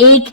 1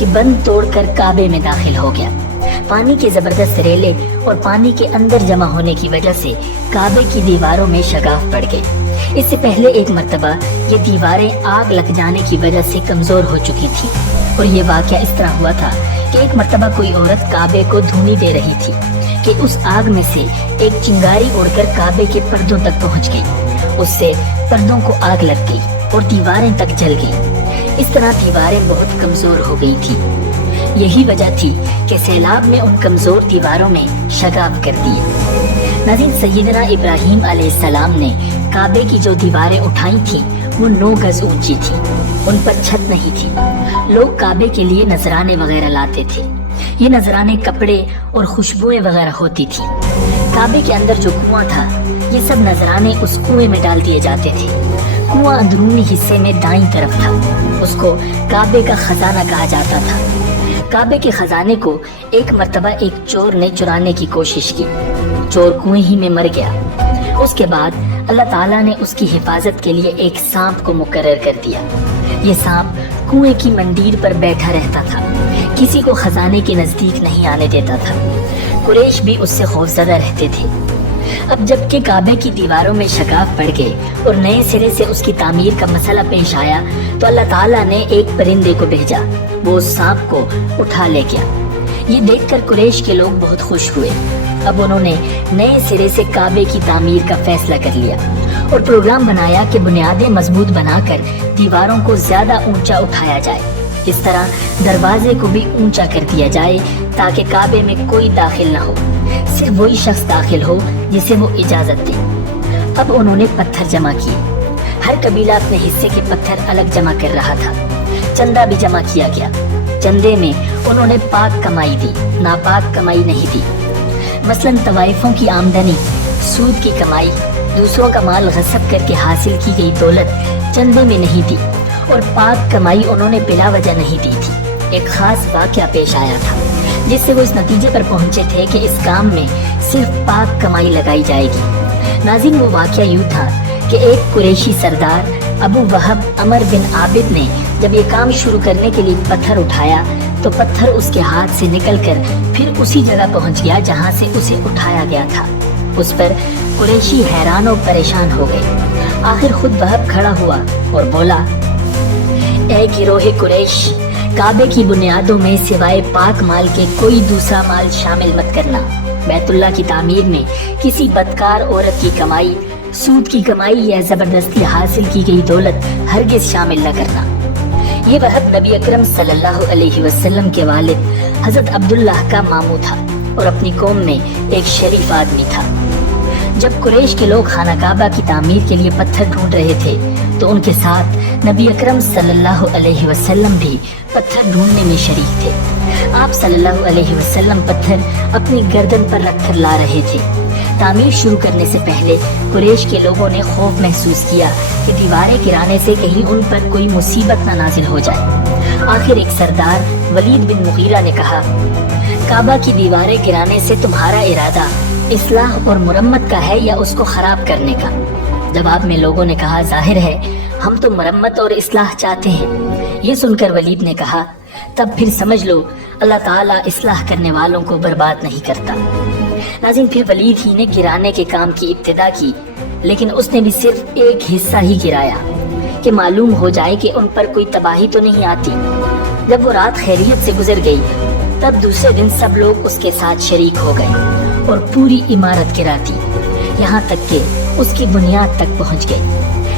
کہ بند توڑ کر کعبے میں داخل ہو گیا۔ پانی کے زبردست ریلے اور پانی کے اندر جمع ہونے کی وجہ سے کعبے کی دیواروں میں شگاف پڑ گئے۔ اس سے پہلے ایک مرتبہ یہ دیواریں آگ لگ جانے کی وجہ سے کمزور ہو چکی تھی، اور یہ واقعہ اس طرح ہوا تھا کہ ایک مرتبہ کوئی عورت کعبے کو دھونی دے رہی تھی کہ اس آگ میں سے ایک چنگاری اڑ کر کعبے کے پردوں تک پہنچ گئی۔ اس سے پردوں کو آگ لگ گئی اور دیواریں تک جل گئی۔ اس طرح دیواریں بہت کمزور ہو گئی تھی۔ یہی وجہ تھی کہ سیلاب میں ان کمزور دیواروں میں شگاف کر دیے۔ ناظرین، سیدنا ابراہیم علیہ السلام نے کعبے کی جو دیواریں اٹھائی تھیں وہ 9 گز اونچی تھی، ان پر چھت نہیں تھی۔ لوگ کعبے کے لیے نذرانے وغیرہ لاتے تھے۔ یہ نذرانے کپڑے اور خوشبوئیں وغیرہ ہوتی تھی۔ کعبے کے اندر جو کنواں تھا، یہ سب نذرانے اس کنویں میں ڈال دیے جاتے تھے۔ کنواں اندرونی حصے میں دائیں طرف تھا، اس کو کعبے کا خزانہ کہا جاتا تھا۔ کعبے کے خزانے کو ایک مرتبہ ایک چور نے چرانے کی کوشش کی، چور کنویں ہی میں مر گیا۔ اس کے بعد اللہ تعالیٰ نے اس کی حفاظت کے لیے ایک سانپ کو مقرر کر دیا۔ یہ سانپ کنویں کی مندیر پر بیٹھا رہتا تھا، کسی کو خزانے کے نزدیک نہیں آنے دیتا تھا۔ قریش بھی اس سے خوفزدہ رہتے تھے۔ اب جب کہ کعبے کی دیواروں میں شگاف پڑ گئے اور نئے سرے سے اس کی تعمیر کا مسئلہ پیش آیا تو اللہ تعالیٰ نے ایک پرندے کو بھیجا، وہ اس سانپ کو اٹھا لے گیا۔ یہ دیکھ کر قریش کے لوگ بہت خوش ہوئے۔ اب انہوں نے نئے سرے سے کعبے کی تعمیر کا فیصلہ کر لیا اور پروگرام بنایا کہ بنیادیں مضبوط بنا کر دیواروں کو زیادہ اونچا اٹھایا جائے۔ اس طرح دروازے کو بھی اونچا کر دیا جائے تاکہ کعبے میں کوئی داخل نہ ہو، صرف وہی شخص داخل ہو جسے وہ اجازت دے۔ اب انہوں نے پتھر جمع کیے۔ ہر قبیلہ اپنے حصے کے پتھر الگ جمع کر رہا تھا۔ چندہ بھی جمع کیا گیا۔ چندے میں انہوں نے پاک کمائی دی، ناپاک کمائی نہیں دی۔ مثلاً طوائفوں کی آمدنی، سود کی کمائی، دوسروں کا مال غصب کر کے حاصل کی گئی دولت چندے میں نہیں دی، اور پاک کمائی انہوں نے بلا وجہ نہیں دی تھی۔ ایک خاص واقعہ پیش آیا تھا جس سے وہ اس نتیجے پر پہنچے تھے کہ اس کام میں صرف پاک کمائی لگائی جائے گی۔ ناظرین، وہ واقعہ یوں تھا کہ ایک قریشی سردار ابو وہب عمر بن عابد نے جب یہ کام شروع کرنے کے لیے پتھر اٹھایا تو پتھر اس کے ہاتھ سے نکل کر پھر اسی جگہ پہنچ گیا جہاں سے اسے اٹھایا گیا تھا۔ اس پر قریشی حیران و پریشان ہو گئے۔ آخر خود وہب کھڑا ہوا اور بولا، اے گروہ قریش، کعبے کی بنیادوں میں سوائے پاک مال کے کوئی دوسرا مال شامل مت کرنا۔ بیت اللہ کی تعمیر میں کسی بدکار عورت کی کمائی، سود کی کمائی یا زبردستی حاصل کی گئی دولت ہرگز شامل نہ کرنا۔ یہ وہب نبی اکرم صلی اللہ علیہ وسلم کے والد حضرت عبداللہ کا ماموں تھا اور اپنی قوم میں ایک شریف آدمی تھا۔ جب قریش کے لوگ خانہ کعبہ کی تعمیر کے لیے پتھر ڈھونڈ رہے تھے تو ان کے ساتھ نبی اکرم صلی اللہ علیہ وسلم بھی پتھر ڈھونڈنے میں شریک تھے۔ آپ صلی اللہ علیہ وسلم پتھر اپنی گردن پر رکھ کر لا رہے تھے۔ تعمیر شروع کرنے سے پہلے قریش کے لوگوں نے خوف محسوس کیا کہ دیواریں گرانے سے کہیں ان پر کوئی مصیبت نہ نازل ہو جائے۔ آخر ایک سردار ولید بن مغیرہ نے کہا، کعبہ کی دیواریں گرانے سے تمہارا ارادہ اصلاح اور مرمت کا ہے یا اس کو خراب کرنے کا؟ جواب میں لوگوں نے کہا، ظاہر ہے ہم تو مرمت اور اصلاح چاہتے ہیں۔ یہ سن کر ولید نے کہا، تب پھر سمجھ لو اللہ تعالیٰ اصلاح کرنے والوں کو برباد نہیں کرتا۔ ناظرین، پھر ولید ہی نے گرانے کے کام کی ابتدا کی، لیکن اس نے بھی صرف ایک حصہ ہی گرایا کہ معلوم ہو جائے کہ ان پر کوئی تباہی تو نہیں آتی۔ جب وہ رات خیریت سے گزر گئی تب دوسرے دن سب لوگ اس کے ساتھ شریک ہو گئے اور پوری عمارت گرا دی، یہاں تک کہ اس کی بنیاد تک پہنچ گئی۔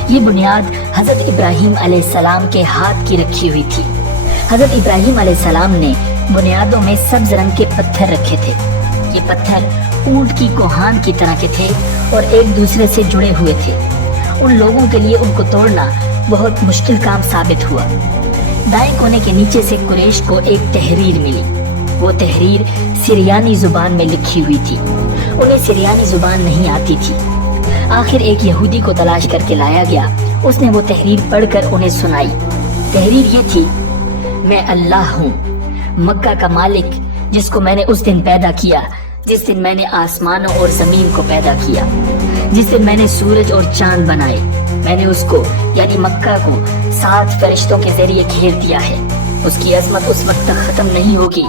یہ بنیاد حضرت ابراہیم علیہ السلام کے ہاتھ کی رکھی ہوئی تھی۔ حضرت ابراہیم علیہ السلام نے بنیادوں میں سبز رنگ کے پتھر رکھے تھے۔ یہ پتھر اونٹ کی کوہان کی طرح کے تھے اور ایک دوسرے سے جڑے ہوئے تھے۔ ان لوگوں کے لیے ان کو توڑنا بہت مشکل کام ثابت ہوا۔ دائیں کونے کے نیچے سے قریش کو ایک تحریر ملی۔ وہ تحریر سریانی زبان میں لکھی ہوئی تھی۔ انہیں سریانی زبان نہیں آتی تھی۔ آخر ایک یہودی کو تلاش کر کے لایا گیا۔ اس نے وہ تحریر پڑھ کر انہیں سنائی۔ تحریر یہ تھی، میں اللہ ہوں، مکہ کا مالک، جس کو میں نے اس دن پیدا کیا جس دن میں نے آسمانوں اور زمین کو پیدا کیا، جس دن میں نے سورج اور چاند بنائے۔ میں نے اس کو یعنی مکہ کو 7 فرشتوں کے ذریعے گھیر دیا ہے۔ اس کی عظمت اس وقت تک ختم نہیں ہوگی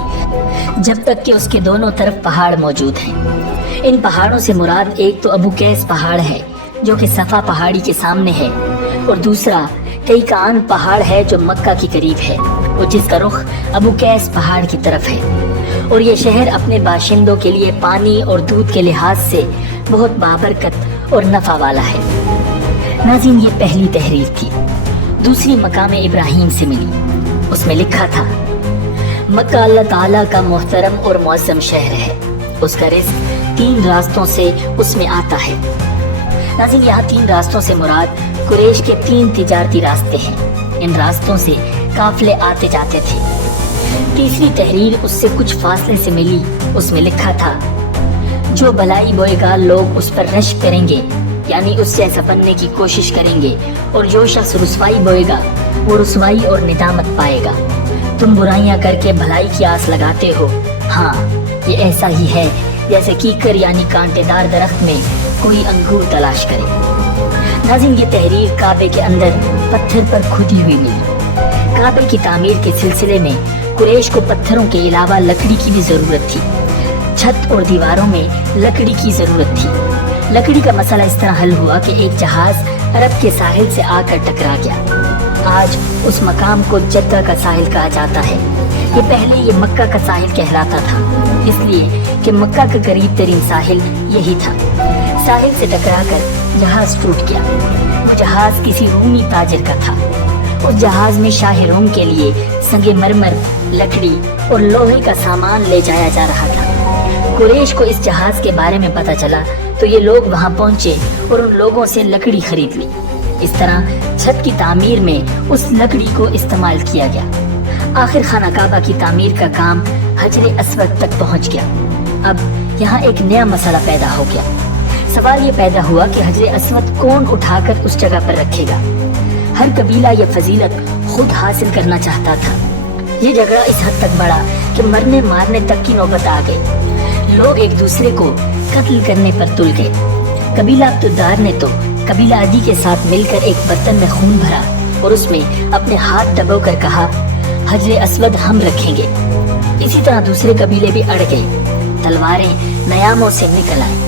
جب تک کہ اس کے دونوں طرف پہاڑ موجود ہیں۔ ان پہاڑوں سے مراد ایک تو ابو قیس پہاڑ ہے جو کہ صفا پہاڑی کے سامنے ہے، اور دوسرا کیکان پہاڑ ہے جو مکہ کے قریب ہے اور جس کا رخ ابو قیس پہاڑ کی طرف ہے، اور یہ شہر اپنے باشندوں کے لیے پانی اور دودھ کے لحاظ سے بہت بابرکت اور نفع والا ہے۔ ناظرین، یہ پہلی تحریر تھی۔ دوسری مقام ابراہیم سے ملی، اس میں لکھا تھا مکہ اللہ تعالیٰ کا محترم اور معظم شہر ہے، اس کا رزق 3 راستوں سے اس میں آتا ہے۔ ناظرین، یہاں 3 راستوں سے مراد قریش کے 3 تجارتی راستے ہیں، ان راستوں سے قافلے آتے جاتے تھے۔ تیسری تحریر اس سے کچھ فاصلے سے ملی، اس میں لکھا تھا جو بلائی بوئے گا لوگ اس پر رشک کریں گے، یعنی اس جیسا بننے کی کوشش کریں گے، اور جو شخص رسوائی بوئے گا وہ رسوائی اور ندامت پائے گا۔ تم برائیاں کر کے بھلائی کی آس لگاتے ہو، ہاں یہ ایسا ہی ہے جیسے کیکر یعنی کانٹے دار درخت میں کوئی انگور تلاش کرے۔ ناظرین، یہ تحریر کعبے کے اندر پتھر پر کھدی ہوئی ملی۔ کعبے کی تعمیر کے سلسلے میں قریش کو پتھروں کے علاوہ لکڑی کی بھی ضرورت تھی، چھت اور دیواروں میں لکڑی کی ضرورت تھی۔ لکڑی کا مسئلہ اس طرح حل ہوا کہ ایک جہاز عرب کے ساحل سے آ کر ٹکرا گیا۔ آج اس مقام کو جدہ کا ساحل کہا جاتا ہے، یہ پہلے یہ مکہ کا ساحل کہلاتا تھا، اس لیے کہ مکہ کا قریب ترین ساحل یہی تھا۔ ساحل سے ٹکرا کر جہاز ٹوٹ گیا۔ وہ جہاز کسی رومی تاجر کا تھا۔ اس جہاز میں شاہ روم کے لیے سنگ مرمر، لکڑی اور لوہے کا سامان لے جایا جا رہا تھا۔ قریش کو اس جہاز کے بارے میں پتہ چلا تو یہ لوگ وہاں پہنچے اور ان لوگوں سے لکڑی خرید لی۔ اس طرح چھت کی تعمیر میں اس لکڑی کو استعمال کیا گیا۔ آخر خانہ کعبہ کی تعمیر کا کام حجر اسود تک پہنچ گیا۔ اب یہاں ایک نیا مسئلہ پیدا ہو گیا۔ سوال یہ پیدا ہوا کہ حجر اسود کون اٹھا کر اس جگہ پر رکھے گا؟ ہر قبیلہ یہ فضیلت خود حاصل کرنا چاہتا تھا۔ یہ جھگڑا اس حد تک بڑھا کہ مرنے مارنے تک کی نوبت آ گئی۔ لوگ ایک دوسرے کو قتل کرنے پر تل گئے۔ قبیلہ عبدالدار نے تو قبیلہ عدی کے ساتھ مل کر ایک برتن میں خون بھرا اور اس میں اپنے ہاتھ ڈبو کر کہا حجر اسود ہم رکھیں گے۔ اسی طرح دوسرے قبیلے بھی اڑ گئے، تلواریں نیاموں سے نکل آئیں۔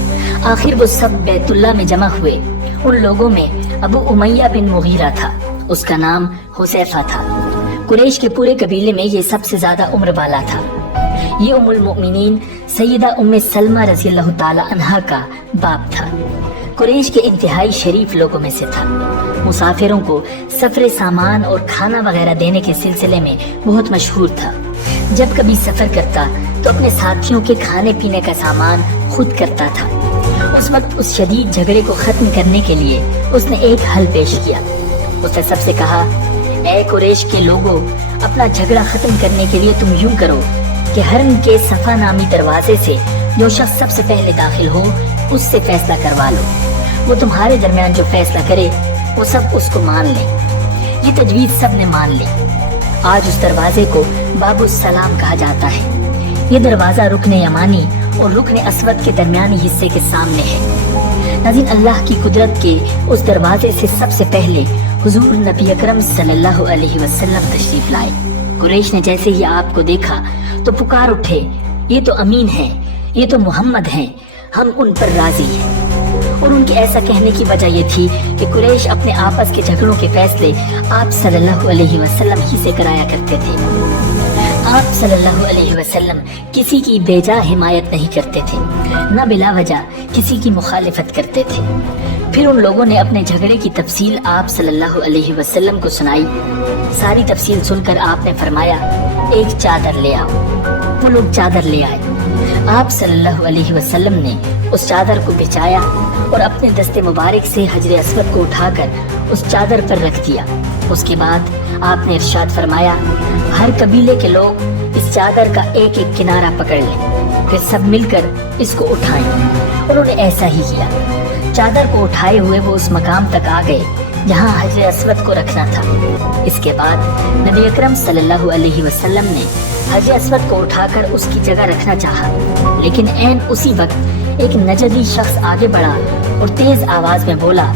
آخر وہ سب بیت اللہ میں جمع ہوئے۔ ان لوگوں میں ابو امیہ بن مغیرہ تھا، اس کا نام حذیفہ تھا۔ قریش کے پورے قبیلے میں یہ سب سے زیادہ عمر والا تھا۔ یہ ام المؤمنین سیدہ ام سلمہ رضی اللہ تعالی عنہا کا باپ تھا۔ قریش کے انتہائی شریف لوگوں میں سے تھا۔ مسافروں کو سفر سامان اور کھانا وغیرہ دینے کے سلسلے میں بہت مشہور تھا۔ جب کبھی سفر کرتا تو اپنے ساتھیوں کے کھانے پینے کا سامان خود کرتا تھا۔ اس وقت اس شدید جھگڑے کو ختم کرنے کے لیے اس نے ایک حل پیش کیا۔ اس نے سب سے کہا، اے قریش کے لوگوں، اپنا جھگڑا ختم کرنے کے لیے تم یوں کرو کہ حرم کے صفا نامی دروازے سے جو شخص سب سے پہلے داخل ہو اس سے فیصلہ کروا لو۔ وہ تمہارے درمیان جو فیصلہ کرے وہ سب اس کو مان لیں۔ یہ تجویز سب نے مان لی۔ آج اس دروازے کو باب السلام کہا جاتا ہے۔ یہ دروازہ رکن یمانی اور رکن اسود کے درمیانی حصے کے سامنے ہے۔ ناظرین، اللہ کی قدرت کے اس دروازے سے سب سے پہلے حضور نبی اکرم صلی اللہ علیہ وسلم تشریف لائے۔ قریش نے جیسے ہی آپ کو دیکھا تو پکار اٹھے، یہ تو امین ہیں، یہ تو محمد ہیں، ہم ان پر راضی ہیں۔ اور ان کے ایسا کہنے کی وجہ یہ تھی کہ قریش اپنے آپس کے جھگڑوں کے فیصلے آپ صلی اللہ علیہ وسلم ہی سے کرایا کرتے تھے۔ آپ صلی اللہ علیہ وسلم کسی کی بے جا حمایت نہیں کرتے تھے، نہ بلا وجہ کسی کی مخالفت کرتے تھے۔ پھر ان لوگوں نے اپنے جھگڑے کی تفصیل آپ صلی اللہ علیہ وسلم کو سنائی۔ ساری تفصیل سن کر آپ نے فرمایا، ایک چادر لے آؤ۔ وہ لوگ چادر لے آئے۔ آپ صلی اللہ علیہ وسلم نے اس چادر کو بچھایا اور اپنے دست مبارک سے حجر اسود کو اٹھا کر اس چادر پر رکھ دیا۔ اس کے بعد آپ نے ارشاد فرمایا، ہر قبیلے کے لوگ اس چادر کا ایک ایک کنارہ پکڑ لیں، پھر سب مل کر اس کو اٹھائیں۔ انہوں نے ایسا ہی کیا۔ چادر کو اٹھائے ہوئے وہ اس مقام تک آ گئے جہاں حجر اسود کو رکھنا تھا۔ اس کے بعد نبی اکرم صلی اللہ علیہ وسلم نے حجر اسود کو اٹھا کر اس کی جگہ رکھنا چاہا، لیکن عین اسی وقت ایک نجدی شخص آگے بڑھا اور تیز آواز میں بولا،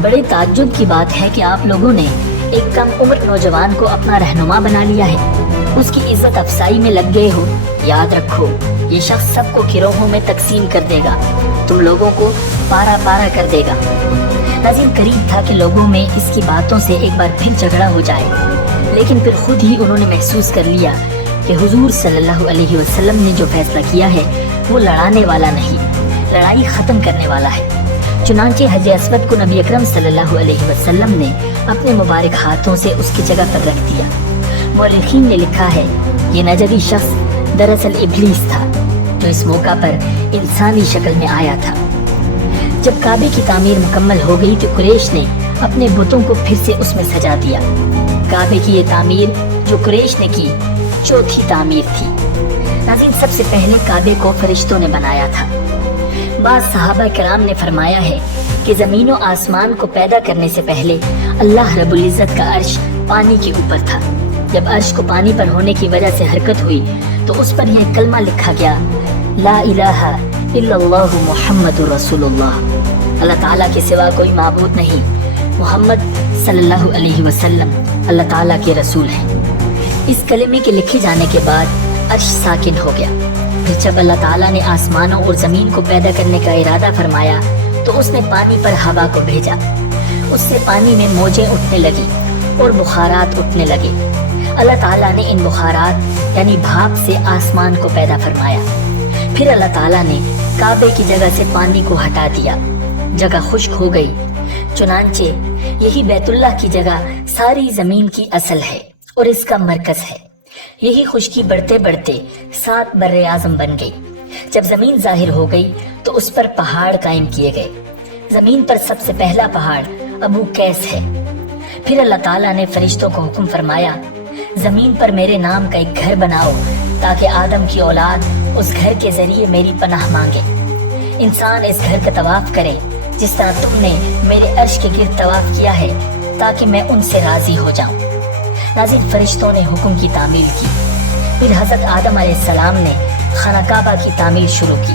بڑے تعجب کی بات ہے کہ آپ لوگوں نے ایک کم عمر نوجوان کو اپنا رہنما بنا لیا ہے، اس کی عزت افزائی میں لگ گئے ہو، یاد رکھو یہ شخص سب کو گروہوں میں تقسیم کر دے گا، تم لوگوں کو پارا پارا کر دے گا۔ ناظرین، قریب تھا کہ لوگوں میں اس کی باتوں سے ایک بار پھر جھگڑا ہو جائے، لیکن پھر خود ہی انہوں نے محسوس کر لیا کہ حضور صلی اللہ علیہ وسلم نے جو فیصلہ کیا ہے وہ لڑانے والا نہیں، لڑائی ختم کرنے والا ہے۔ چنانچہ حجر اسود کو نبی اکرم صلی اللہ علیہ وسلم نے اپنے مبارک ہاتھوں سے اس کی جگہ پر رکھ دیا۔ مورخین نے لکھا ہے یہ نجدی شخص دراصل ابلیس تھا، جو اس موقع پر انسانی شکل میں آیا تھا۔ جب کعبے کی تعمیر مکمل ہو گئی تو قریش نے اپنے بتوں کو پھر سے اس میں سجا دیا۔ کعبے کی یہ تعمیر جو قریش نے کی چوتھی تعمیر تھی۔ ناظرین، سب سے پہلے کعبے کو فرشتوں نے بنایا تھا۔ بعض صحابہ کرام نے فرمایا ہے کہ زمین و آسمان کو پیدا کرنے سے پہلے اللہ رب العزت کا عرش پانی کے اوپر تھا۔ جب عرش کو پانی پر ہونے کی وجہ سے حرکت ہوئی تو اس پر یہ کلمہ لکھا گیا، لا الہ الا اللہ محمد رسول اللہ، اللہ تعالیٰ کے سوا کوئی معبود نہیں، محمد صلی اللہ علیہ وسلم اللہ تعالیٰ کے رسول ہیں۔ اس کلمے کے لکھے جانے کے بعد عرش ساکن ہو گیا۔ پھر جب اللہ تعالیٰ نے آسمانوں اور زمین کو پیدا کرنے کا ارادہ فرمایا تو اس نے پانی پر ہوا کو بھیجا، اس سے پانی میں موجیں اٹھنے لگی اور بخارات اٹھنے لگے۔ اللہ تعالیٰ نے ان بخارات یعنی بھاپ سے آسمان کو پیدا فرمایا۔ پھر اللہ تعالیٰ نے کعبے کی جگہ سے پانی کو ہٹا دیا، جگہ خشک ہو گئی۔ چنانچہ یہی بیت اللہ کی جگہ ساری زمین کی اصل ہے اور اس کا مرکز ہے۔ یہی خشکی بڑھتے بڑھتے 7 بر اعظم بن گئی۔ جب زمین ظاہر ہو گئی تو اس پر پہاڑ قائم کیے گئے۔ زمین پر سب سے پہلا پہاڑ ابو قیس ہے۔ پھر اللہ تعالیٰ نے فرشتوں کو حکم فرمایا، زمین پر میرے نام کا ایک گھر بناؤ تاکہ آدم کی اولاد اس گھر کے ذریعے میری پناہ مانگے۔ انسان اس گھر کا طواف کرے جس طرح تم نے میرے عرش کے گرد طواف کیا ہے تاکہ میں ان سے راضی ہو جاؤں۔ ناظرین، فرشتوں نے حکم کی تعمیل کی۔ پھر حضرت آدم علیہ السلام نے خانہ کعبہ کی تعمیر شروع کی۔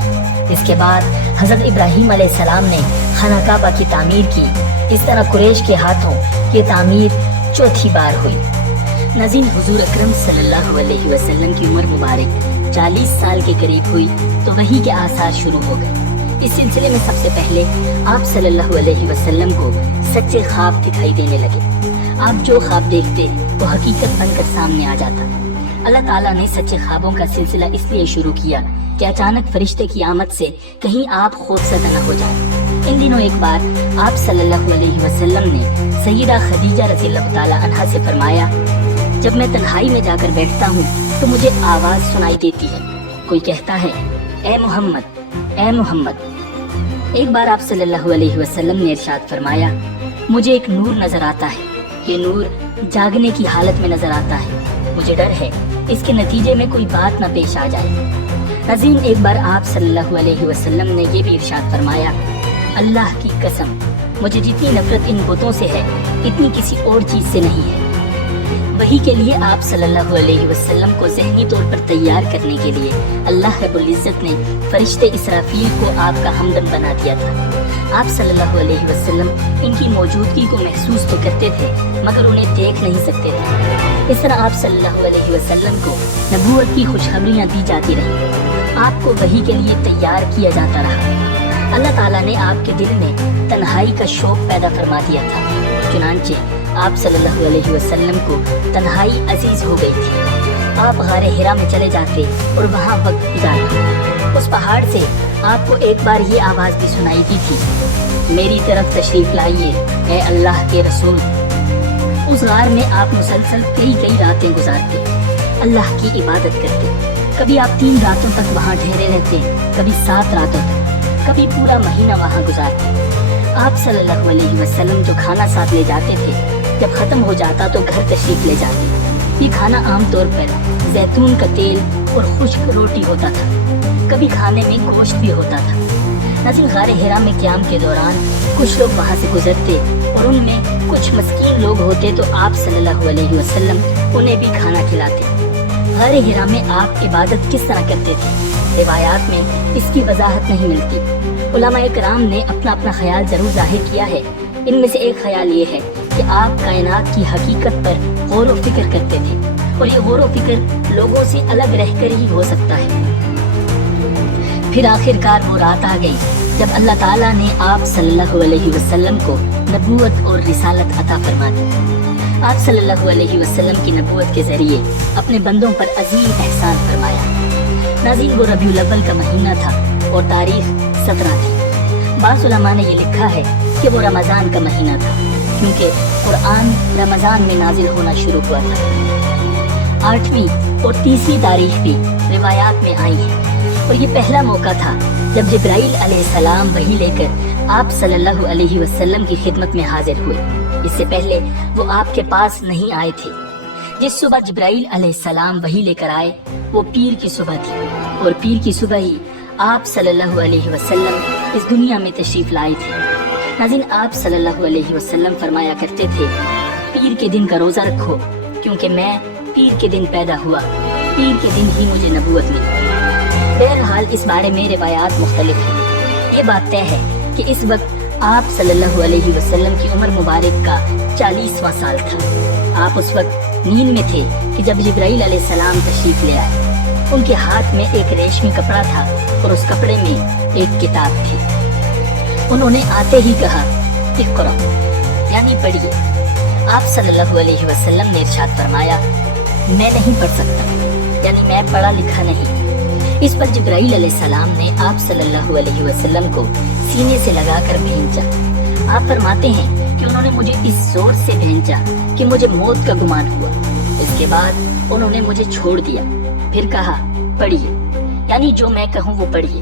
اس کے بعد حضرت ابراہیم علیہ السلام نے خانہ کعبہ کی تعمیر کی۔ اس طرح قریش کے ہاتھوں یہ تعمیر چوتھی بار ہوئی۔ ناظرین، حضور اکرم صلی اللہ علیہ وسلم کی عمر مبارک 40 سال کے قریب ہوئی تو وحی کے آثار شروع ہو گئے۔ اس سلسلے میں سب سے پہلے آپ صلی اللہ علیہ وسلم کو سچے خواب دکھائی دینے لگے۔ آپ جو خواب دیکھتے وہ حقیقت بن کر سامنے آ جاتا۔ اللہ تعالیٰ نے سچے خوابوں کا سلسلہ اس لیے شروع کیا کہ اچانک فرشتے کی آمد سے کہیں آپ خوفزدہ نہ ہو جائیں۔ ان دنوں ایک بار آپ صلی اللہ علیہ وسلم نے سیدہ خدیجہ رضی اللہ تعالیٰ عنہا سے فرمایا، جب میں تنہائی میں جا کر بیٹھتا ہوں تو مجھے آواز سنائی دیتی ہے، کوئی کہتا ہے اے محمد، اے محمد۔ ایک بار آپ صلی اللہ علیہ وسلم نے ارشاد فرمایا، مجھے ایک نور نظر آتا ہے، یہ نور جاگنے کی حالت میں نظر آتا ہے، مجھے ڈر ہے اس کے نتیجے میں کوئی بات نہ پیش آ جائے۔ ناظرین، ایک بار آپ صلی اللہ علیہ وسلم نے یہ بھی ارشاد فرمایا، اللہ کی قسم مجھے جتنی نفرت ان بتوں سے ہے اتنی کسی اور چیز سے نہیں ہے۔ وہی کے لیے آپ صلی اللہ علیہ وسلم کو ذہنی طور پر تیار کرنے کے لیے اللہ رب العزت نے فرشتے اسرافیل کو آپ کا ہمدم بنا دیا تھا۔ آپ صلی اللہ علیہ وسلم ان کی موجودگی کو محسوس تو کرتے تھے مگر انہیں دیکھ نہیں سکتے تھے۔ اس طرح آپ صلی اللہ علیہ وسلم کو نبوت کی خوشخبریاں دی جاتی رہی، آپ کو وحی کے لیے تیار کیا جاتا رہا۔ اللہ تعالیٰ نے آپ کے دل میں تنہائی کا شوق پیدا فرما دیا تھا، چنانچہ آپ صلی اللہ علیہ وسلم کو تنہائی عزیز ہو گئی تھی۔ آپ غار حرا میں چلے جاتے اور وہاں وقت گزارتے۔ اس پہاڑ سے آپ کو ایک بار یہ آواز بھی سنائی دی تھی، میری طرف تشریف لائیے اے اللہ کے رسول۔ اس غار میں آپ مسلسل کئی راتیں گزارتے، اللہ کی عبادت کرتے۔ کبھی آپ 3 راتوں تک وہاں ٹھہرے رہتے، کبھی 7 راتوں تک، کبھی پورا مہینہ وہاں گزارتے۔ آپ صلی اللہ علیہ وسلم جو کھانا ساتھ لے جاتے تھے جب ختم ہو جاتا تو گھر تشریف لے جاتے۔ یہ کھانا عام طور پر زیتون کا تیل اور خشک روٹی ہوتا تھا، کبھی کھانے میں گوشت بھی ہوتا تھا۔ ناظرین، غار حرا میں قیام کے دوران کچھ لوگ وہاں سے گزرتے اور ان میں کچھ مسکین لوگ ہوتے تو آپ صلی اللہ علیہ وسلم انہیں بھی کھانا کھلاتے۔ غار حرا میں آپ عبادت کس طرح کرتے تھے، روایات میں اس کی وضاحت نہیں ملتی۔ علماء کرام نے اپنا خیال ضرور ظاہر کیا ہے۔ ان میں سے ایک خیال یہ ہے کہ آپ کائنات کی حقیقت پر غور و فکر کرتے تھے، اور یہ غور و فکر لوگوں سے الگ رہ کر ہی ہو سکتا ہے۔ پھر آخر کار وہ رات آ گئی جب اللہ تعالیٰ نے آپ صلی اللہ علیہ وسلم کو نبوت اور رسالت عطا فرما دی۔ آپ صلی اللہ علیہ وسلم کی نبوت کے ذریعے اپنے بندوں پر عظیم احسان فرمایا۔ ناظرین، وہ ربیع الاول کا مہینہ تھا اور تاریخ 17 تھی۔ بعض علماء نے یہ لکھا ہے کہ وہ رمضان کا مہینہ تھا، کیونکہ قرآن رمضان میں نازل ہونا شروع ہوا تھا۔ 8ویں اور 30ویں تاریخ بھی روایات میں آئی ہیں، اور یہ پہلا موقع تھا جب جبرائیل علیہ السلام وحی لے کر آپ صلی اللہ علیہ وسلم کی خدمت میں حاضر ہوئے۔ اس سے پہلے وہ آپ کے پاس نہیں آئے تھے۔ جس صبح جبرائیل علیہ السلام وحی لے کر آئے وہ پیر کی صبح تھی، اور پیر کی صبح ہی آپ صلی اللہ علیہ وسلم اس دنیا میں تشریف لائے تھے۔ ناظرین، آپ صلی اللہ علیہ وسلم فرمایا کرتے تھے، پیر کے دن کا روزہ رکھو، کیونکہ میں پیر کے دن پیدا ہوا، پیر کے دن ہی مجھے نبوت ملی۔ بہرحال اس بارے میں روایات مختلف ہیں۔ یہ بات طے ہے کہ اس وقت آپ صلی اللہ علیہ وسلم کی عمر مبارک کا 40واں سال تھا۔ آپ اس وقت نیند میں تھے کہ جب جبرائیل علیہ السلام تشریف لے آئے۔ ان کے ہاتھ میں ایک ریشمی کپڑا تھا اور اس کپڑے میں ایک کتاب تھی۔ انہوں نے آتے ہی کہا، اقرا، یعنی پڑھیے۔ آپ صلی اللہ علیہ وسلم نے ارشاد فرمایا، میں نہیں پڑھ سکتا، یعنی میں پڑھا لکھا نہیں۔ اس پر جبرائیل علیہ السلام نے آپ صلی اللہ علیہ وسلم کو سینے سے لگا کر بھیجا۔ آپ فرماتے ہیں کہ انہوں نے مجھے اس زور سے بھیجا کہ مجھے موت کا گمان ہوا۔ اس کے بعد انہوں نے مجھے چھوڑ دیا، پھر کہا، پڑھیے، یعنی جو میں کہوں وہ پڑھیے۔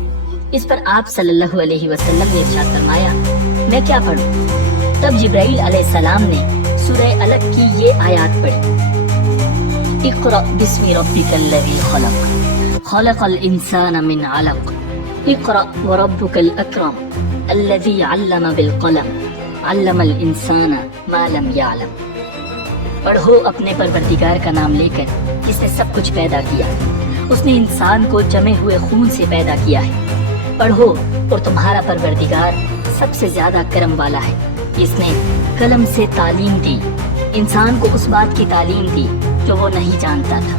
اس پر آپ صلی اللہ علیہ وسلم نے ارشاد فرمایا، میں کیا پڑھوں؟ تب جبرائیل علیہ السلام نے سورہ علق کی یہ آیات پڑھی، اقرأ بسم ربک الذی خلق، خلق الانسان من علق، اقرأ وربک الاکرم الذی علم بالقلم، علم الانسان ما لم یعلم۔ پڑھو اپنے پروردگار کا نام لے کر، جس نے سب کچھ پیدا کیا، اس نے انسان کو جمے ہوئے خون سے پیدا کیا ہے۔ پڑھو اور تمہارا پروردگار سب سے زیادہ کرم والا ہے، جس نے قلم سے تعلیم دی، انسان کو اس بات کی تعلیم دی جو وہ نہیں جانتا تھا۔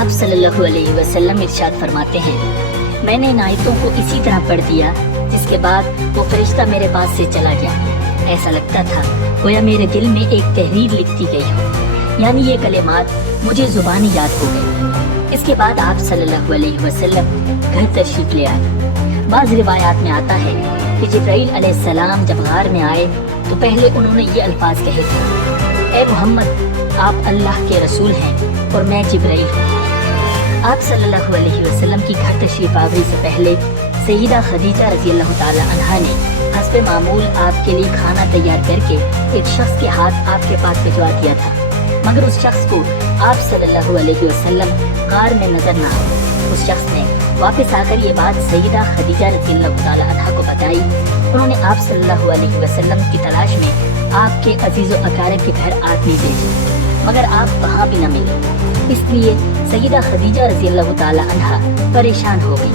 آپ صلی اللہ علیہ وسلم ارشاد فرماتے ہیں، میں نے ان آیتوں کو اسی طرح پڑھ دیا، جس کے بعد وہ فرشتہ میرے پاس سے چلا گیا۔ ایسا لگتا تھا گویا میرے دل میں ایک تحریر لکھتی گئی ہو، یعنی یہ کلمات مجھے زبانی یاد ہو گئی۔ اس کے بعد آپ صلی اللہ علیہ وسلم گھر تشریف لے آئے۔ بعض روایات میں آتا ہے کہ جبرائیل علیہ السلام جب غار میں آئے تو پہلے انہوں نے یہ الفاظ کہے تھے، اے محمد، آپ اللہ کے رسول ہیں اور میں جبرائیل ہوں۔ آپ صلی اللہ علیہ وسلم کی گھر تشریف آوری سے پہلے سیدہ خدیجہ رضی اللہ تعالی عنہا نے حسب معمول آپ کے لیے کھانا تیار کر کے ایک شخص کے ہاتھ آپ کے پاس بھجوا دیا تھا، مگر اس شخص کو آپ صلی اللہ علیہ وسلم غار میں نظر نہ آئے۔ اس شخص نے واپس آ کر یہ بات سیدہ خدیجہ رضی اللہ تعالی عنہا کو بتائی۔ انہوں نے آپ صلی اللہ علیہ وسلم کی تلاش میں آپ کے عزیز و اقارب کے گھر آدمی بھیجے، مگر آپ وہاں بھی نہ ملے۔ اس لیے سیدہ خدیجہ رضی اللہ تعالی عنہا پریشان ہو گئی۔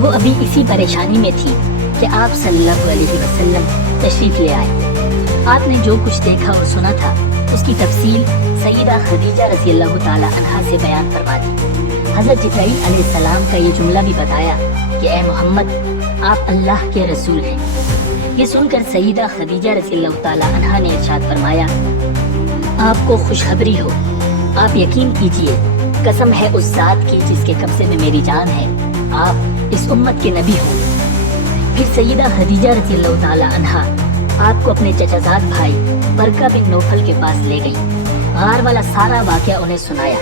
وہ ابھی اسی پریشانی میں تھی کہ آپ صلی اللہ علیہ وسلم تشریف لے آئے۔ آپ نے جو کچھ دیکھا اور سنا تھا اس کی تفصیل سیدہ خدیجہ رضی اللہ تعالی عنہا سے بیان فرما دی۔ حضرت جبرائیل علیہ السلام کا یہ جملہ بھی بتایا کہ اے محمد، آپ اللہ کے رسول ہیں۔ یہ سن کر سیدہ خدیجہ رضی اللہ تعالی عنہا نے ارشاد فرمایا، آپ کو خوشخبری ہو، آپ یقین کیجئے، قسم ہے اس ذات کی جس کے قبضے میں میری جان ہے، آپ اس امت کے نبی ہو۔ پھر سیدہ خدیجہ رضی اللہ تعالی عنہا آپ کو اپنے چچا زاد بھائی برقہ بن نوفل کے پاس لے گئی۔ غار والا سارا واقعہ انہیں سنایا۔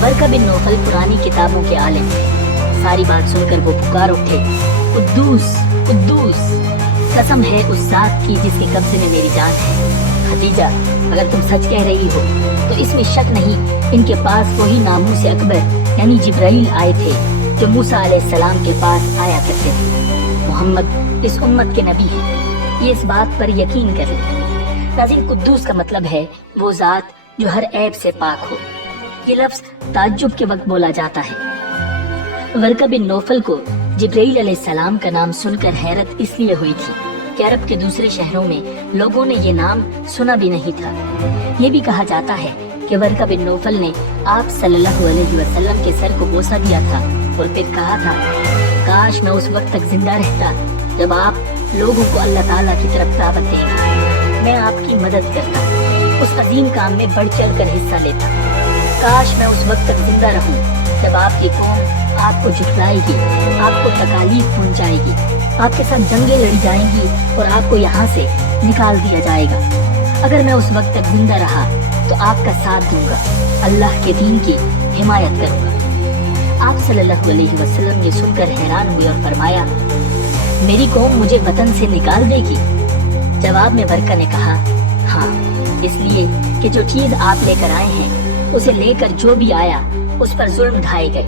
برقہ بن نوفل پرانی کتابوں کے عالم تھے۔ ساری بات سن کر وہ پکار اٹھے، قدوس قدوس، قسم ہے اس ذات کی جس کے قبضے میں میری جان ہے۔ خدیجہ، اگر تم سچ کہہ رہی ہو تو اس میں شک نہیں، ان کے پاس وہی ناموس اکبر یعنی جبرائیل آئے تھے جو موسیٰ علیہ السلام کے پاس آیا کرتے تھے۔ محمد اس امت کے نبی ہیں، یہ اس بات پر یقین کر لیں۔ ناظرین، قدوس کا مطلب ہے وہ ذات جو ہر عیب سے پاک ہو۔ یہ لفظ تعجب کے وقت بولا جاتا ہے۔ ورقہ بن نوفل کو جبرائیل علیہ السلام کا نام سن کر حیرت اس لیے ہوئی تھی کہ عرب کے دوسرے شہروں میں لوگوں نے یہ نام سنا بھی نہیں تھا۔ یہ بھی کہا جاتا ہے کہ ورقہ بن نوفل نے آپ صلی اللہ علیہ وسلم کے سر کو بوسہ دیا تھا اور پھر کہا تھا، کاش میں اس وقت تک زندہ رہتا جب آپ لوگوں کو اللہ تعالیٰ کی طرف دعوت دیں گے، میں آپ کی مدد کرتا، اس عظیم کام میں بڑھ چڑھ کر حصہ لیتا۔ کاش میں اس وقت تک زندہ رہوں جب آپ کی قوم آپ کو جھٹلائے گی، آپ کو تکالیف پہنچائے گی، آپ کے ساتھ جنگیں لڑی جائیں گی اور آپ کو یہاں سے نکال دیا جائے گا۔ اگر میں اس وقت تک زندہ رہا تو آپ کا ساتھ دوں گا، اللہ کے دین کی حمایت کروں گا۔ آپ صلی اللہ علیہ وسلم نے سن کر حیران ہوئے اور فرمایا، میری قوم مجھے وطن سے نکال دے گی؟ جواب میں ورقہ نے کہا، ہاں، اس لیے کہ جو چیز آپ لے کر آئے ہیں اسے لے کر جو بھی آیا اس پر ظلم ڈھائے گئے۔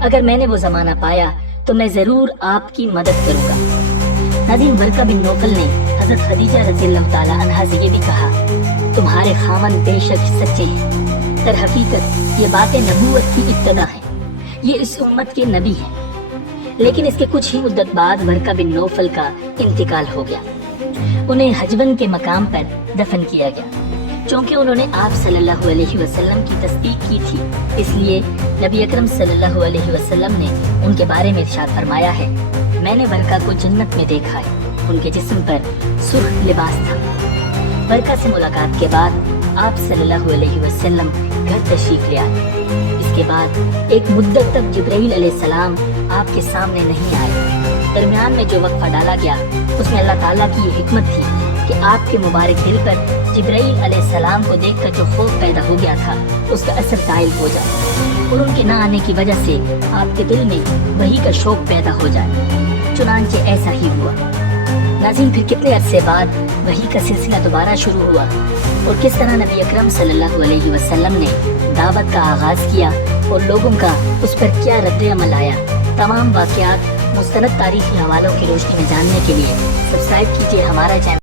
اگر میں نے وہ زمانہ پایا تو میں ضرور آپ کی مدد کروں گا۔ ناظرین، ورقہ بن نوفل نے حضرت خدیجہ رضی اللہ تعالیٰ عنہا سے یہ بھی کہا، تمہارے خامن بے شک سچے ہیں، در حقیقت یہ باتیں نبوت کی ابتدا ہے، یہ اس امت کے نبی ہیں۔ لیکن اس کے کچھ ہی مدت بعد ورقہ بن نوفل کا انتقال ہو گیا، انہیں حجون کے مقام پر دفن کیا گیا۔ چونکہ انہوں نے آپ صلی اللہ علیہ وسلم کی تصدیق کی تھی، اس لیے نبی اکرم صلی اللہ علیہ وسلم نے ان کے بارے میں ارشاد فرمایا ہے، میں نے ورقہ کو جنت میں دیکھا ہے، ان کے جسم پر سرخ لباس تھا۔ ورقہ سے ملاقات کے بعد آپ صلی اللہ علیہ وسلم گھر تشریف لے آئے۔ اس کے بعد ایک مدت تک جبرائیل علیہ السلام آپ کے سامنے نہیں آئے۔ درمیان میں جو وقفہ ڈالا گیا اس میں اللہ تعالیٰ کی یہ حکمت تھی کہ آپ کے مبارک دل پر جبرائیل علیہ السلام کو دیکھ کر جو خوف پیدا ہو گیا تھا اس کا اثر زائل ہو جائے اور ان کے نہ آنے کی وجہ سے آپ کے دل میں وحی کا شوق پیدا ہو جائے۔ چنانچہ ایسا ہی ہوا۔ ناظرین، پھر کتنے عرصے بعد وحی کا سلسلہ دوبارہ شروع ہوا اور کس طرح نبی اکرم صلی اللہ علیہ وسلم نے دعوت کا آغاز کیا اور لوگوں کا اس پر کیا رد عمل آیا، تمام واقعات مستند تاریخی حوالوں کی روشنی میں جاننے کے لیے سبسکرائب کیجیے ہمارا چینل۔